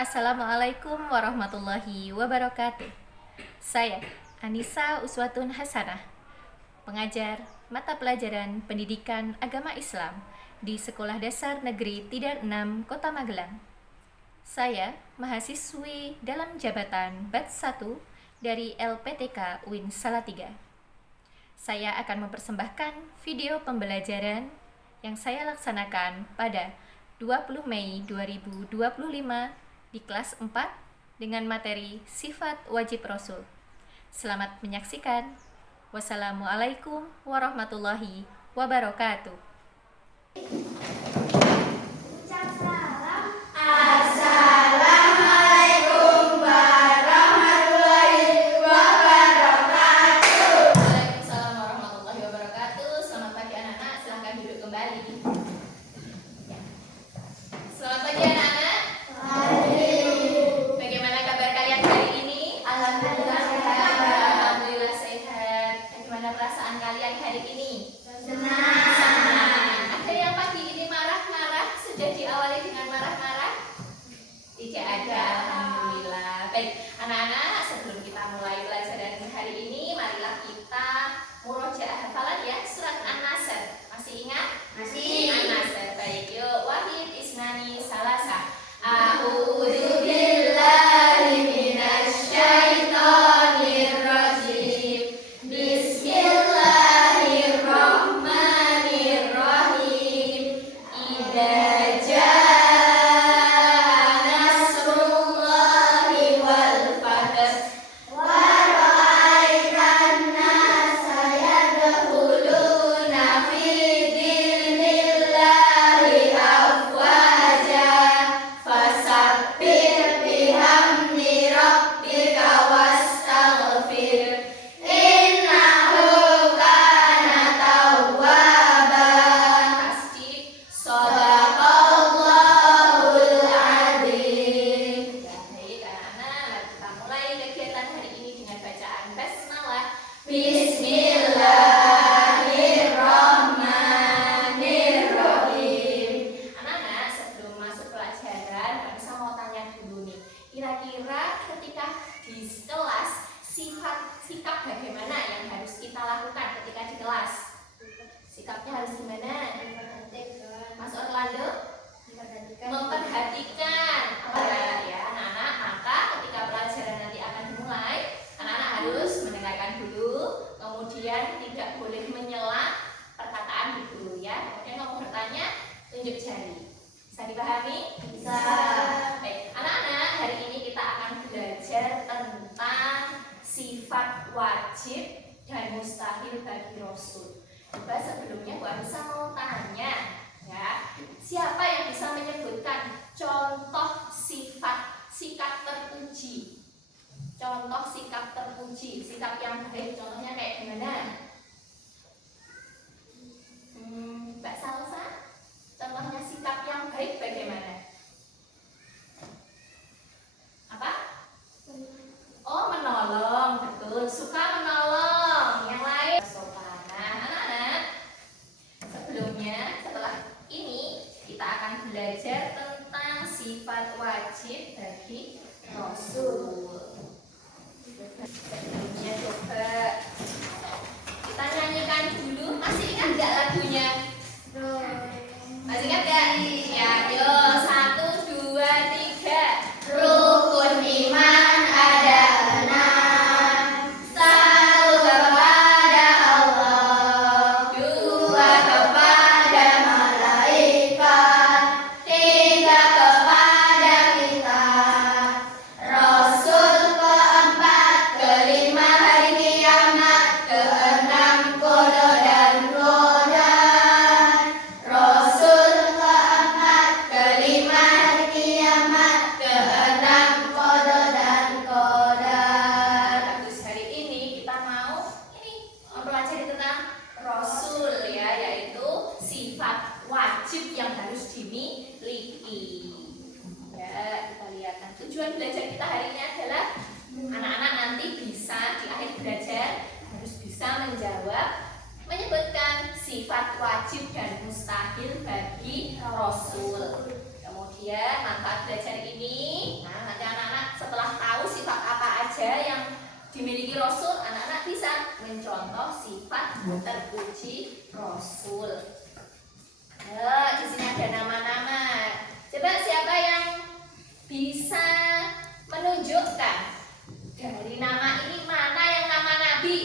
Assalamualaikum warahmatullahi wabarakatuh. Saya Anissa Uswatun Hasanah, pengajar mata pelajaran Pendidikan Agama Islam di Sekolah Dasar Negeri Tidar 6 Kota Magelang. Saya mahasiswi dalam jabatan Batch 1 dari LPTK UIN Salatiga. Saya akan mempersembahkan video pembelajaran yang saya laksanakan pada 20 Mei 2025 di kelas 4 dengan materi sifat wajib Rasul. Selamat menyaksikan. Wassalamualaikum warahmatullahi wabarakatuh. Assalamualaikum warahmatullahi wabarakatuh. Waalaikumsalam warahmatullahi wabarakatuh. Selamat pagi anak-anak, silahkan duduk kembali. Selamat pagi anak-anak. Bagaimana kabar kalian hari ini? Alhamdulillah sehat. Alhamdulillah sehat. Bagaimana perasaan kalian hari ini? Senang. Ada yang pagi ini marah-marah? Sudah diawali dengan marah-marah? Tidak ada, alhamdulillah. Baik, anak-anak, sebelum kita mulai pelajaran hari ini, marilah kita murojaah hafalan ya, surat An-Nasr. Masih ingat? Masih. An-Nasr. Baik, yuk. Wahid isnani salasa. A'udzu billahi minasyaitonir rajim. Bismillahirrahmanirrahim. Idza jaa nasrullahi wal fath wa ra'aitan nasa yadkhuluna fi dinillahi afwaja fasabbih bihamdi rabbika wastaghfir innahu kana tawwaba. Tasdik. Shadaqallahul adzim. Ya, baik anak-anak, mari kita mulai kegiatan hari ini dengan bacaan basmalah. Bismillahirrahmanirrahim. Anak-anak, sebelum masuk pelajaran, saya mau tanya dulu nih. Kira-kira ketika di kelas, sikap bagaimana yang harus kita lakukan ketika di kelas? Sikapnya harus gimana? Mas Orlando? Memperhatikan. Apa ya anak-anak? Maka ketika pelajaran nanti akan dimulai, anak-anak harus mendengarkan dulu, kemudian tidak boleh menyela perkataan di guru ya. Kemudian kalau mau bertanya, tunjuk jari. Bisa dipahami? Bisa. Baik, anak-anak, hari ini kita akan belajar tentang sifat wajib dan mustahil bagi Rasul. Coba sebelumnya Bu Anissa mau tanya ya, siapa yang bisa menyebutkan contoh sikap terpuji? Contoh sikap terpuji, sikap yang baik, contohnya kayak gimana? Mbak Salsa, contohnya sikap yang baik bagaimana? Apa? Oh, menolong, betul. Suka menolong. Yang lain? Sopan. Nah, anak-anak, sebelumnya, setelah ini kita akan belajar tentang sifat wajib bagi Rasul. Sebelumnya coba kita nyanyikan dulu. Masih ingat nggak lagunya? Masih ingat nggak? Ya, yuk 1, 2, 3. Rukun iman ada 6. Satu kepada Allah, dua kepada malaikat, tiga kepada kita, Rasul keempat, kelima hari kiamat, keenam qada dan qadar. Rasul keempat, kelima hari kiamat, keenam qada dan qadar. Bagus, hari ini kita mau mempelajari tentang Rasul ya, yaitu sifat wajib yang harus dimiliki. Ya, kita lihat. Nah, tujuan belajar kita hari ini adalah anak-anak nanti bisa di akhir belajar harus bisa menjawab, menyebutkan sifat wajib dan mustahil bagi Rasul. Kemudian manfaat belajar ini, nah aja yang dimiliki Rasul, anak-anak bisa mencontoh sifat terpuji Rasul. Di sini ada nama-nama. Coba siapa yang bisa menunjukkan dari nama ini mana yang nama Nabi?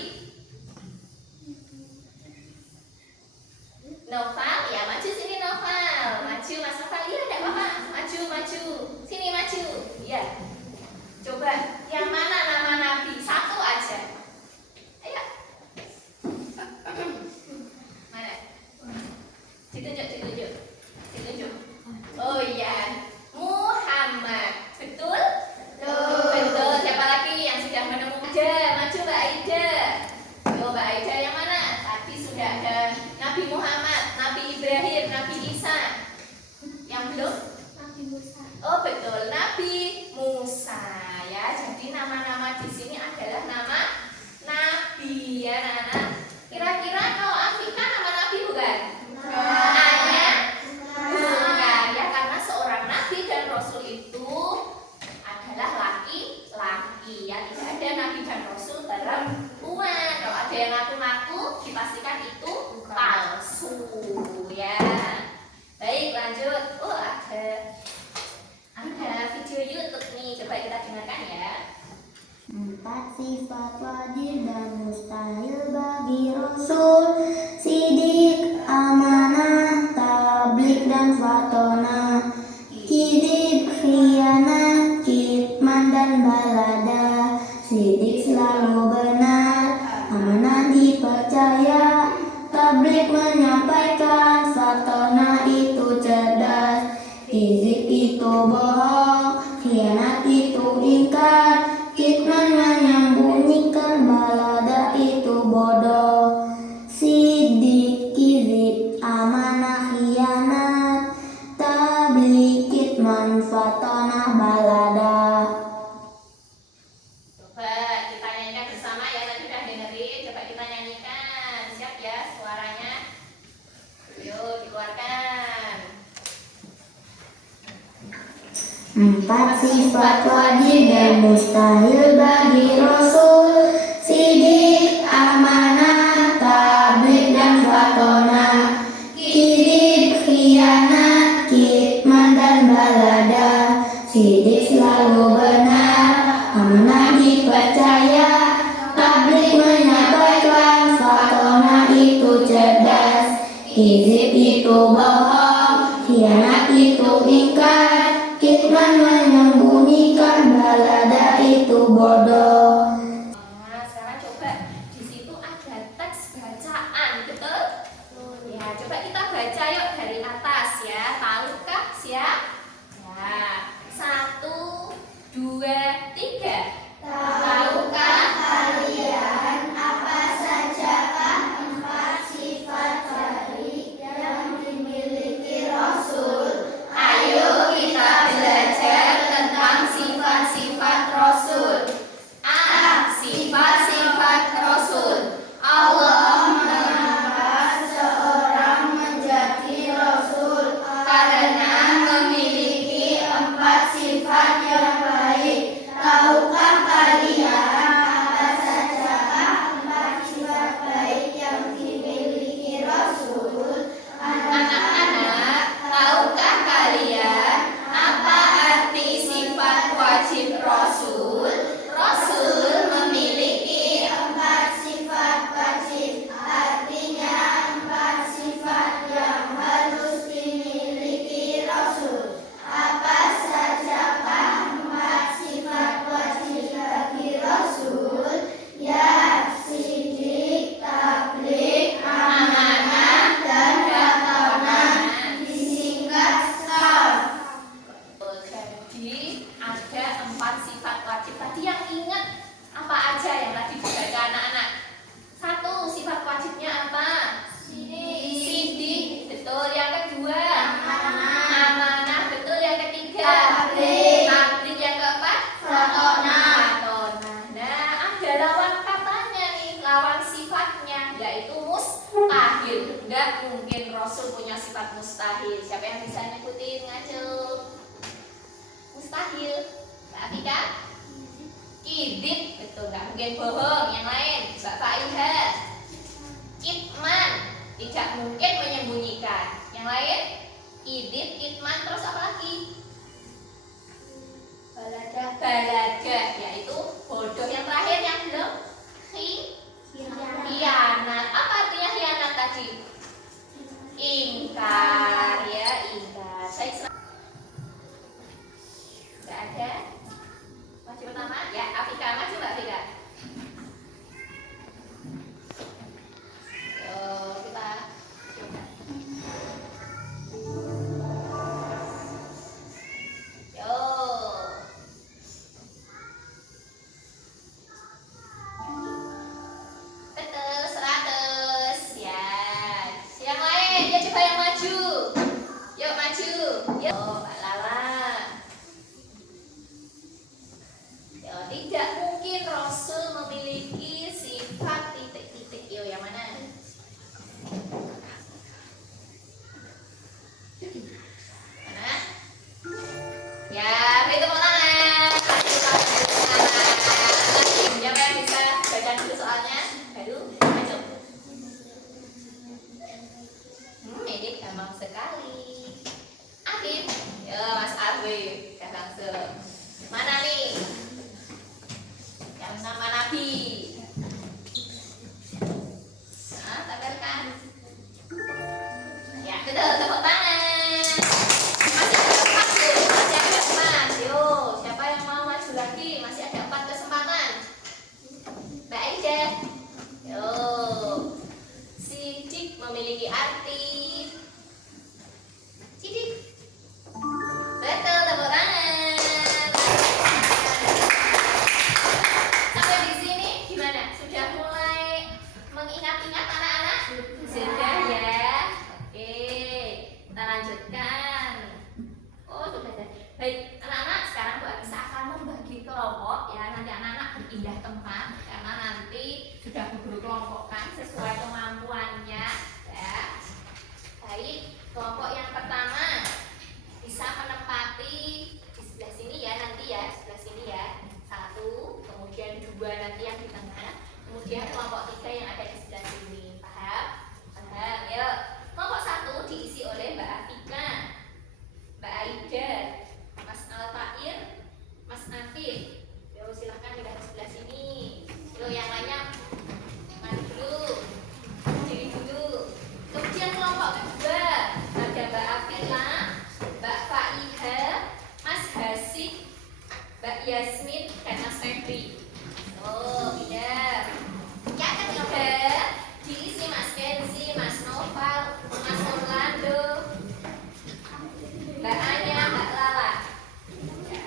Noval, ya maju sini Noval. Maju Mas Noval, iya enggak apa-apa. Maju, maju. Sini maju. Iya. Coba yang mana nama Nabi? Satu aja. Ayo. Mana? Ditunjuk, ditunjuk. Ditunjuk. Oh iya. Muhammad. Betul? Betul. Siapa lagi yang sudah menemukan? Maju Mbak Aida. Yo Mbak Aida yang mana? Tadi sudah ada Nabi Muhammad, Nabi Ibrahim, Nabi Isa. Yang belum? Nabi Musa. Oh betul, Nabi Musa ya. Jadi nama-nama di sini adalah nama Nabi ya, anak-anak. Kira-kira kalau Afika nama Nabi bukan? Hanya bukan ya, karena seorang Nabi dan Rasul itu adalah laki-laki ya. Tidak ada Nabi dan Rasul perempuan. Kalau ada yang ngaku-ngaku, dipastikan itu palsu ya. Baik, lanjut. Oh ada video YouTube nih, coba kita dengarkan ya. 4 sifat wajib dan mustahil bagi Rasul: sidik, amanah, tabligh dan fatona, kidib, khianat, kitman dan balada. Sidik selalu benar, amanah dipercaya, tabligh menyampaikan, fatona itu cerdas, kidib itu bohong, khianat itu ingkar, kitman menyembunyikan, balada itu bodoh. Sidik, kizib, amanah, khianat, tabligh, kitman, fatona, balada. Coba kita nyanyikan bersama ya, tadi udah dengerin. Coba kita nyanyikan, siap ya suaranya? Yuk dikeluarkan. 4 sifat wajib dan mustahil bagi Rasul: sidik, amanah, tabligh dan fatona, kidib, khianat, kitman dan balada. Sidik selalu benar, amanah dipercaya, tabligh menyampaikan, fatona itu cerdas, kidib itu bohong, khianat itu ingkar, kitman menyembunyikan, balada itu bodoh. Nah, sekarang coba di situ ada teks bacaan, betul? Ya, coba kita baca yuk dari atas ya. Tahukah siap? Ya, 1, 2, 3. Tahukah kalian apa sajakah 4 sifat baik yang dimiliki Rasul? Ayo kita belajar tentang sifat-sifat Rasul. A. Sifat-sifat Rasul. Allah Mengapa seorang menjadi Rasul? karena Memiliki 4 sifat yang baik. Tahukah kalian apa sajakah 4 sifat baik yang dimiliki Rasul? anak-anak, tahukah kalian apa arti sifat wajib Rasul? Rasul memiliki 4 sifat wajib, artinya 4 sifat yang harus dimiliki Rasul. Apa sajakah 4 sifat wajib bagi Rasul? Ya, sidik, tabligh, amanah, dan fatona, disingkat STAF. Jadi ada 4 sifat wajib. Tadi yang ingat apa aja yang tadi dibaca anak-anak? 1, sifat wajibnya apa? Sidik, betul. Yang kedua, amanah, betul. Yang ketiga, Tabligh. tabligh. Yang keempat, Fatona. Nah, ada lawan katanya nih, lawan sifatnya, yaitu mustahil. Enggak mungkin Rasul punya sifat mustahil. Siapa yang bisa nyebutin? Ngaco. Mustahil. Mbak Afika? Idit, betul, nggak mungkin bohong. Yang lain, Mbak Faiha. Kitman, tidak mungkin menyembunyikan. Yang lain, Idit, Kitman, terus apa lagi? Balaga, yaitu bodoh. Yang terakhir yang belum, khianat. Apa artinya khianat tadi? Ingkar, ya, ingkar. Saya nggak ada. Maju pertama, ya, Afika, maju Mbak Afika. Yuk, kita coba. Yuk. Betul, 100. Ya. Yang lain, ya coba yang maju. Yuk, maju. Yuk, Mbak Lala. Yuk, tidak mungkin Rasul memiliki sifat titik-titik. Yuk, yang mana? Mana? Ya, beri tepuk tangan. Siapa yang bisa baca dulu soalnya? Baru maju. Ini gampang sekali. Afif, ya Mas Afif, udah langsung. Mana nih? Yang nama Nabi. Nah, tampilkan. Ya, betul, tepuk tangan. Masih ada 4 tuh, masih ada 4. Yuk, siapa yang mau maju lagi? Masih ada 4 kesempatan. Mbak Aida. Yuk. Sidik memiliki arti. Sidik. Betul, tepuk tangan. Sampai di sini gimana? Sudah mulai mengingat-ingat anak-anak? Sudah ya. Oke, kita lanjutkan. Oh, sudah ada. Baik, anak-anak, sekarang Bu Anissa akan membagi kelompok ya. Nanti anak-anak berpindah tempat karena nanti sudah guru kelompokkan sesuai kemampuannya ya. Baik, kelompok yang pertama bisa menempati di sebelah sini ya, nanti ya, sebelah sini ya. 1, kemudian 2 nanti yang di tengah, kemudian kelompok 3 yang ada di sebelah sini. Paham? Paham. Yuk, kelompok 1 diisi oleh Mbak Afika, Mbak Aida, Mas Altair, Mas Afif. Yuk, silahkan pindah ke sebelah sini. Yuk, yang lainnya maju dulu, berdiri dulu. Kemudian kelompok kedua ada Mbak Afila, Mbak Faiha, Mas Hasib, Mbak Yasmin, dan Mas Febri. Oh, pindah. Yang ketiga diisi Mas Kenzi, Mas Noval, Mas Orlando, Mbak Anya, Mbak Lala. Ya.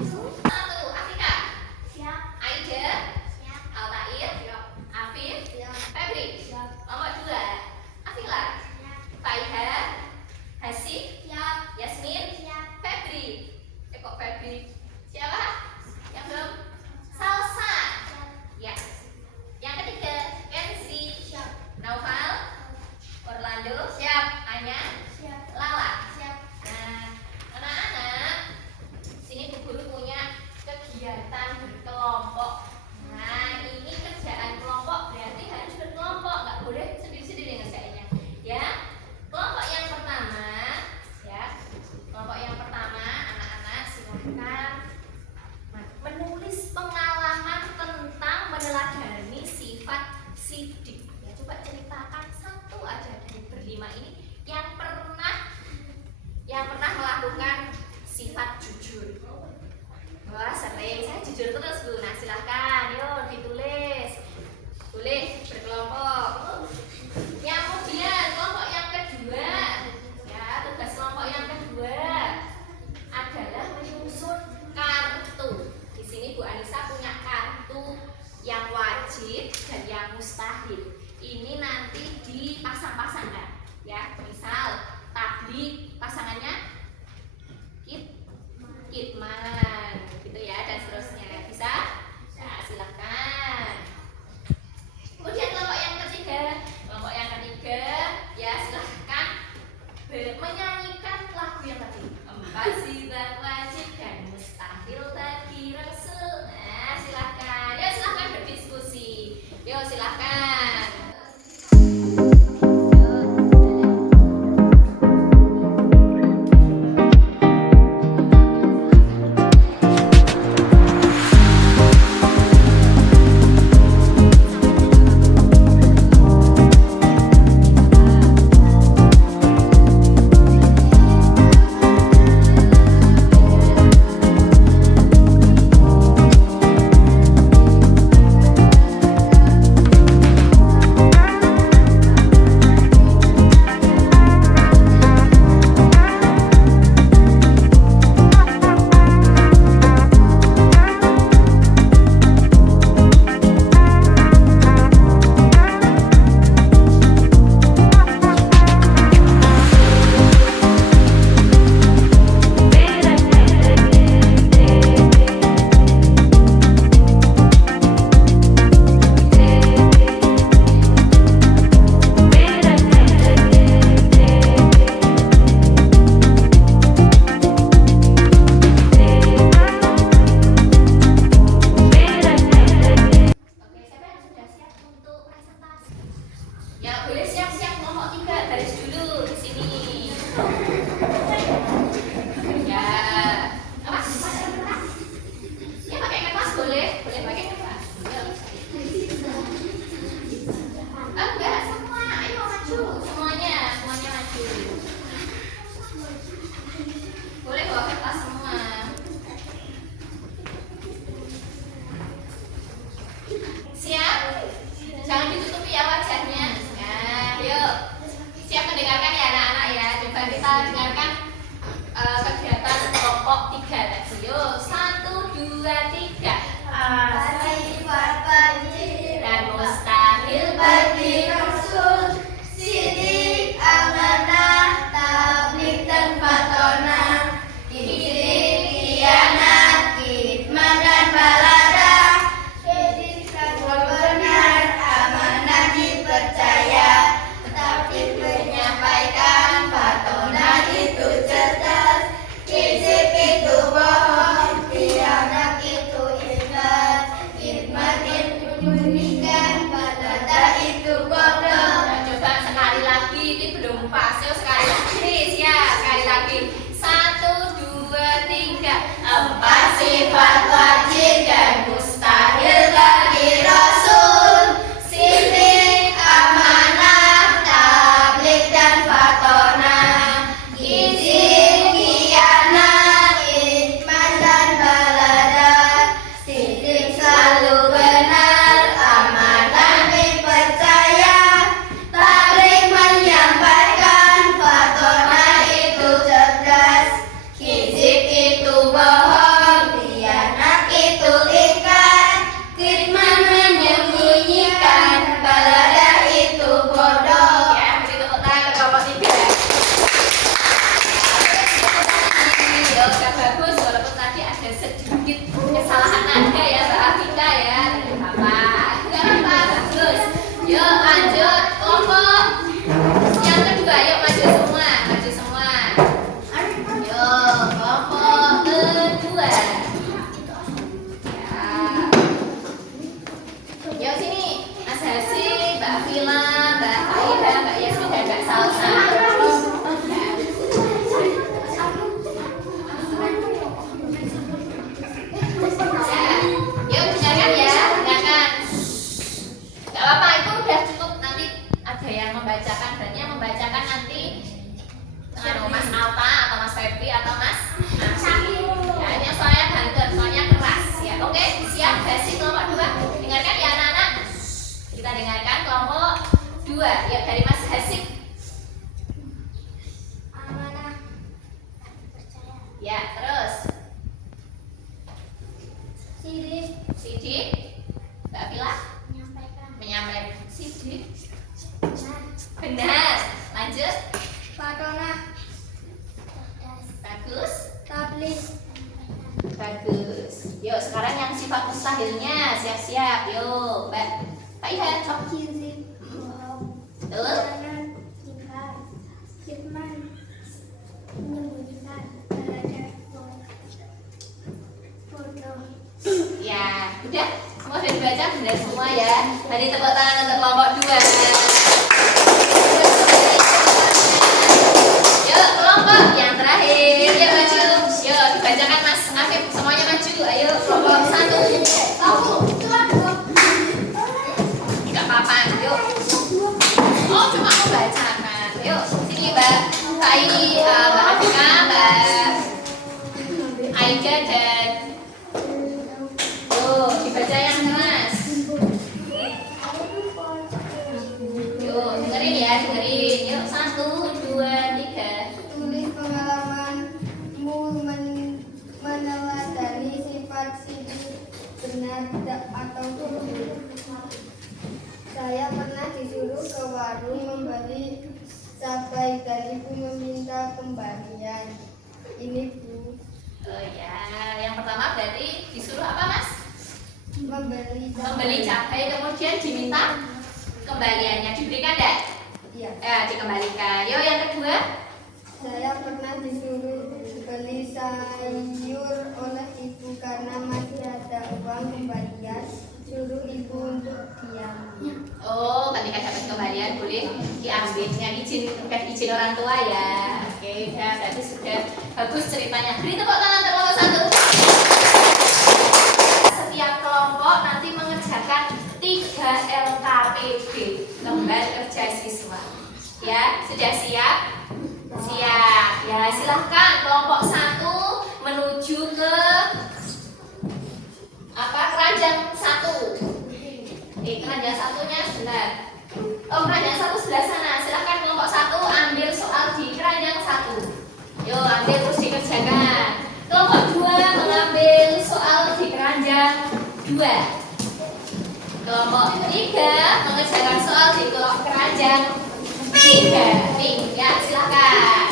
1, Afika. Siap. Aida, Siap. Altair, Afif, Siap. Febri. Siap. Kelompok 2, Afila, Siap. Faiha, Hasib, Siap. Yasmin, Siap. Febri. Kok Febri? Siapa? Yang belum? Salsa. Ya. Yang ketiga, Kenzi, Siap. Naufal, Orlando, siap. Anya, Siap. Lala. Siap. Nah, anak-anak, sini Bu Guru punya kegiatan berkelompok. Nah, ini kerjaan kelompok berarti harus berkelompok, nggak boleh sendiri-sendiri ngerjainnya. Ya, kelompok yang pertama, ya, kelompok yang pertama, anak-anak silakan menulis pengalaman tentang meneladani sifat sidik. Ya, coba ceritakan satu aja dari berlima ini yang pernah melakukan sifat jujur. Wah, sering, saya jujur terus Bu. Nah, silahkan, yuk ditulis. Boleh berkelompok. Kemudian kelompok yang kedua, ya, tugas kelompok yang kedua adalah menyusun kartu. Di sini Bu Anissa punya kartu yang wajib dan yang mustahil. Ini nanti dipasang-pasangkan, ya. Misal tablik pasangannya Kitman, gitu ya, dan seterusnya. Bisa? Nah, silakan. Kemudian kelompok yang ketiga, ya silahkan menyanyikan lagu yang tadi. 4 sifat wajib dan mustahil bagi Rasul. Nah, silahkan. Ya boleh siap-siap kelompok 3 baris dulu di sini. Ya, apa? Ya pakai kertas boleh pakai kertas. Enggak semua, ayo maju semuanya maju. Boleh bawa kertas semua. Siap? Jangan ditutupi ya wajahnya. Nah, yuk. Siap mendengarkan ya anak-anak ya. Coba kita dengarkan kegiatan kelompok 3 tadi. Yuk, 1, 2, 3. Sifat wajib Dan mustahil bagi Rasul, sidik, amanah, tabligh dan fatonah, kizik, khianat, kitman dan baladah, ketika benar, amanah dipercaya, tabligh menyampaikan, fatonah itu cerdas, kizik itu bohong, khianat itu ikhlas, kitman itu menyembunyikan, baladah itu bodoh. Nah, coba sekali lagi, ini belum pas. Yuk sekali lagi, siap. Sekali lagi. 1, 2, 3. 4 Sifat wajib dan mustahil bagi Rasul, sidik, amanah, tabligh dan fatonah, kizik, khianat, kitman dan baladah, sidik selalu benar, amanah dipercaya, tabligh menyampaikan, fatonah itu cerdas, kizik itu bohong, khianat itu ikat, kitman menyembunyikan, baladah itu bodoh. Ya, beri tepuk tangan ke kelompok 3. Yo, sudah bagus walaupun tadi ada sedikit kesalahan nada ya Mbak Afika ya. Tidak apa-apa, bagus. Yuk lanjut kelompok yang kedua. Yuk maju semua. Yuk kelompok kedua. Ya. Yuk sini, Mas Hasib, Mbak Vila, Mbak Aida, Mbak Yasmin dan Mbak Salsa. Yuk dengarkan ya, dengarkan. Gak apa-apa, itu udah cukup. Nanti ada yang membacakan, dan yang membacakan nanti Mas Alta atau Mas Febri atau Mas Nafi. Ya, ini soalnya banter, soalnya keras ya. Oke, siap. Basic kelompok 2. Dengarkan ya anak-anak. Kita dengarkan kelompok 2. Ya, dari Mas Hasib. Amanah, Ya, terus sidik, Sidik, Mbak Vila menyampaikan Sidik. Benar. Lanjut. fatonah, Bagus. tabligh, Bagus. Yuk, sekarang yang sifat mustahilnya. Siap-siap. Yuk, Mbak Iha. kizik, bohong, Betul. khianat, ikhlas, kitman, menyembunyikan, baladah, bodoh. Ya, udah. Semua sudah dibaca, benar semua ya. Tadi tepuk tangan untuk kelompok 2. Yuk, kelompok yang terakhir. Yuk maju. Yuk, dibacakan Mas Afif. Semuanya maju. Ayo, kelompok 1. Gak apa-apa. Yuk. Oh, cuma mau bacakan. Yuk, sini Mbak Mbak Afika, Mbak Aida dan dibaca yang keras. Yuk, dengerin ya, dengerin. Yuk, 1, 2, 3. Tulis pengalamanmu meneladani sifat sidik, benar atau bohong. Saya pernah disuruh ke warung membeli cabai dan ibu meminta kembalian. Ini Bu, Oh ya, yang pertama berarti disuruh apa Mas? Membeli cabai, kemudian diminta kembaliannya. Diberikan enggak? Iya. Dikembalikan. Yuk, yang kedua. Saya pernah disuruh beli sayur oleh ibu karena masih ada uang kembalian. disuruh ibu untuk diam. Oh, ketika dapat kembalian boleh diambilnya izin, udah izin orang tua ya. Oke, udah berarti sudah bagus ceritanya. Beri tepuk tangan untuk kelompok 1. Setiap kelompok nanti mengerjakan 3 LKPD, lembar kerja siswa. Ya, sudah siap? Siap. Ya, silahkan kelompok 1 menuju ke keranjang 1. Keranjang satunya benar. Oh, keranjang 1 sebelah sana. Silahkan kelompok 1 ambil soal di keranjang 1. Yuk, ambil terus dikerjakan. Kelompok 2 mengambil soal di keranjang 2. Kelompok 3 mengerjakan soal di keranjang 3. Nih, ya, silahkan.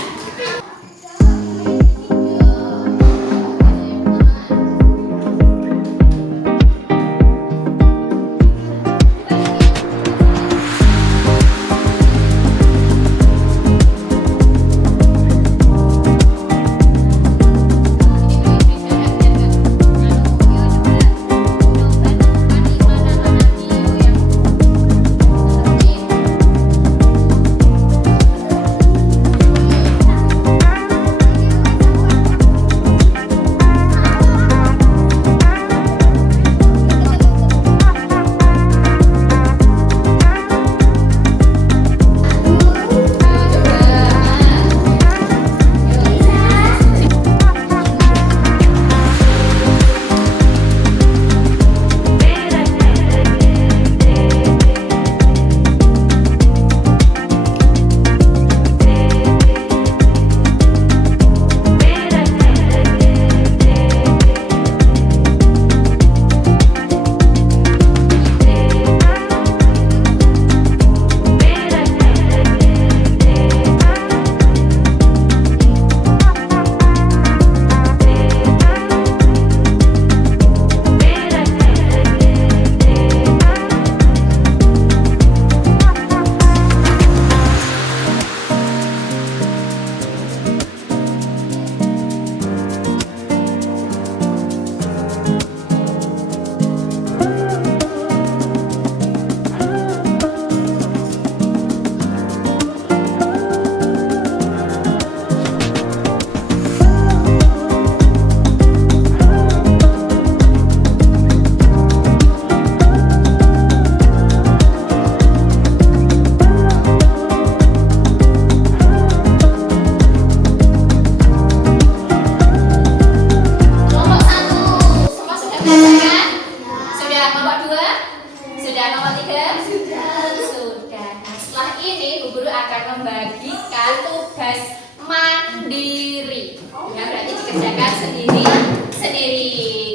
Mandiri, ya berarti dikerjakan sendiri.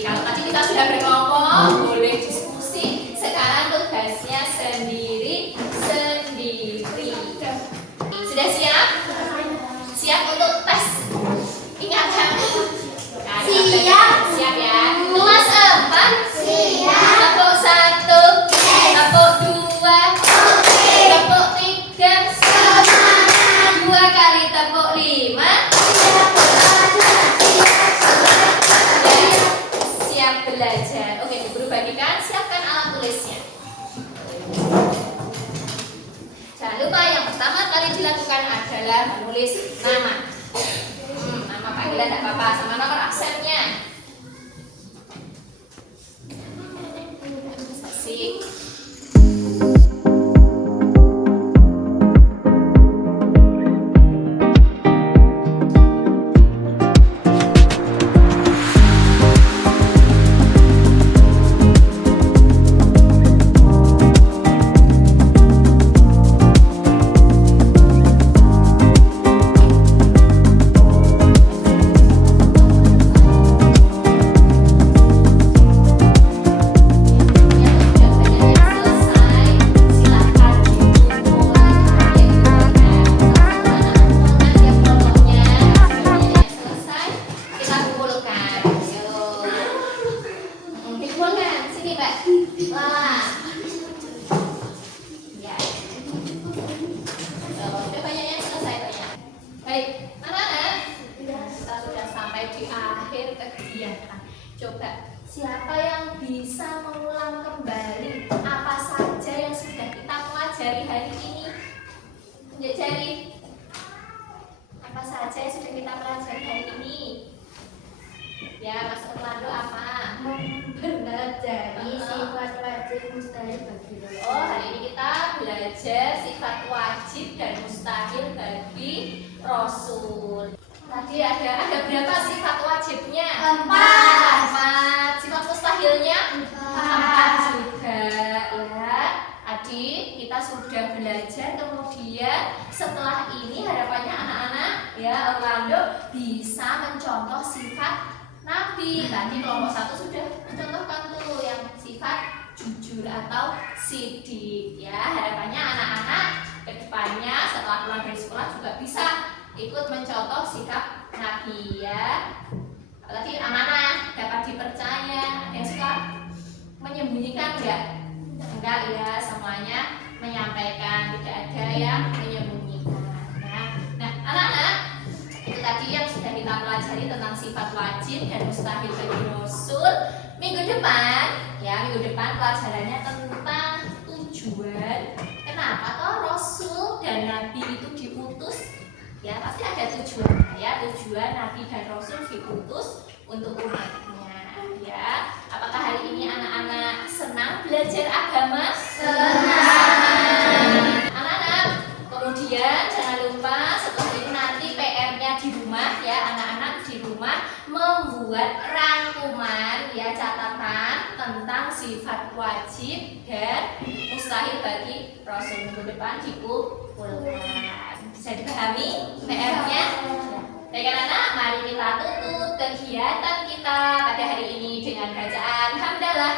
Kalau tadi kita sudah berkelompok, boleh diskusi. Sekarang tugasnya sendiri. Sudah siap? Siap untuk tes ingatan? Nah, siap ya. Kelas 4. Siap. Tepuk 1. Tepuk 2. Tepuk 3. 2 kali tepuk 5. Siap belajar. Oke, guru bagikan, siapkan alat tulisnya. Jangan lupa yang pertama kali dilakukan adalah menulis nama. Nama panggilan tidak apa-apa, sama nomor absennya. Asik. pelajari hari ini? Tunjuk jari. Apa saja yang sudah kita pelajari hari ini? Ya, Mas Orlando apa? Mempelajari sifat wajib mustahil bagi Rasul. Oh, hari ini kita belajar sifat wajib dan mustahil bagi Rasul. Tadi ada berapa sifat wajibnya? 4. 4. Sifat mustahilnya? 4 juga ya. Adik, kita sudah belajar, kemudian setelah ini harapannya anak-anak ya Orlando bisa mencontoh sifat Nabi. Tadi kelompok 1 sudah mencontohkan tuh yang sifat jujur atau sidik ya. Harapannya anak-anak kedepannya setelah pulang dari sekolah juga bisa ikut mencontoh sikap Nabi ya. Tadi amanah, dapat dipercaya. Ada yang suka menyembunyikan enggak ya, semuanya menyampaikan, tidak ada yang menyembunyikan ya. Nah anak-anak, itu tadi yang sudah kita pelajari tentang sifat wajib dan mustahil bagi Rasul. Minggu depan pelajarannya tentang tujuan. Kenapa toh Rasul dan Nabi itu diutus? Ya pasti ada tujuannya ya. Tujuan Nabi dan Rasul diutus untuk umatnya ya. Apakah hari ini anak-anak senang belajar agama? Senang. Anak-anak, kemudian jangan lupa setelah ini nanti PR-nya di rumah ya, anak-anak di rumah membuat rangkuman ya, catatan tentang sifat wajib dan mustahil bagi Rasul. Minggu depan dikumpulkan. Bisa dipahami PR-nya? Baik anak-anak, mari kita tutup kegiatan kita pada hari ini dengan bacaan hamdalah.